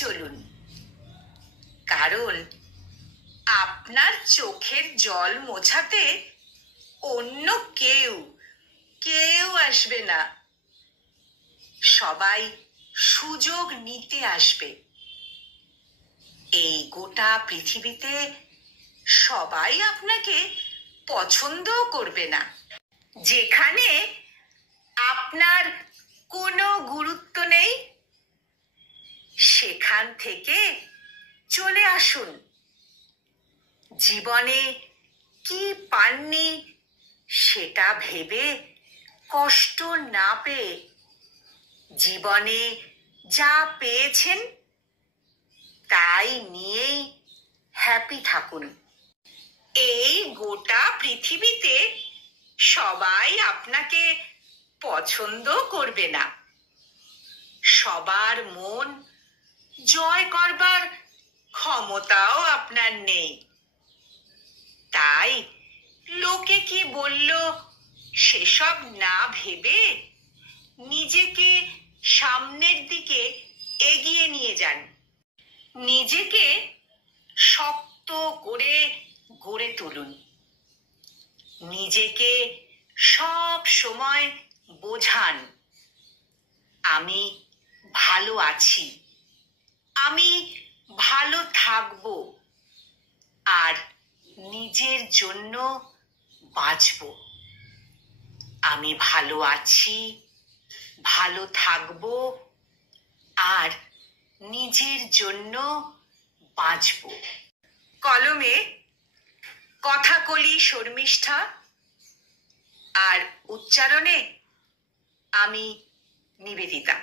চলুন, কারণ আপনার চোখের জল মোছাতে অন্য কেউ আসবে না। সবাই সুযোগ নিতে আসবে। এই গোটা পৃথিবীতে সবাই আপনাকে পছন্দও করবে না। যেখানে আপনার কোনো গুরুত্ব নেই, সেখান থেকে চলে আসুন। জীবনে কি পাননি সেটা ভেবে কষ্ট না পেয়ে জীবনে যা পেয়েছেন তাই নিয়েই হ্যাপি থাকুন। এই গোটা পৃথিবীতে সবাই আপনাকে পছন্দ করবে না। সবার মন জয় করবার ক্ষমতাও আপনার নেই। তাই লোকে কি বলল সেসব না ভেবে নিজেকে সামনের দিকে এগিয়ে নিয়ে যান। নিজেকে শক্ত করে গড়ে তুলুন। নিজেকে সব সময় বোঝান, আমি ভালো আছি, আমি ভালো থাকব, আর নিজের জন্য বাঁচব। আমি ভালো আছি, ভালো থাকব, আর নিজের জন্য বাঁচব। কলমে কথাকলি শর্মিষ্ঠা, আর উচ্চারণে আমি নিবেদিতা।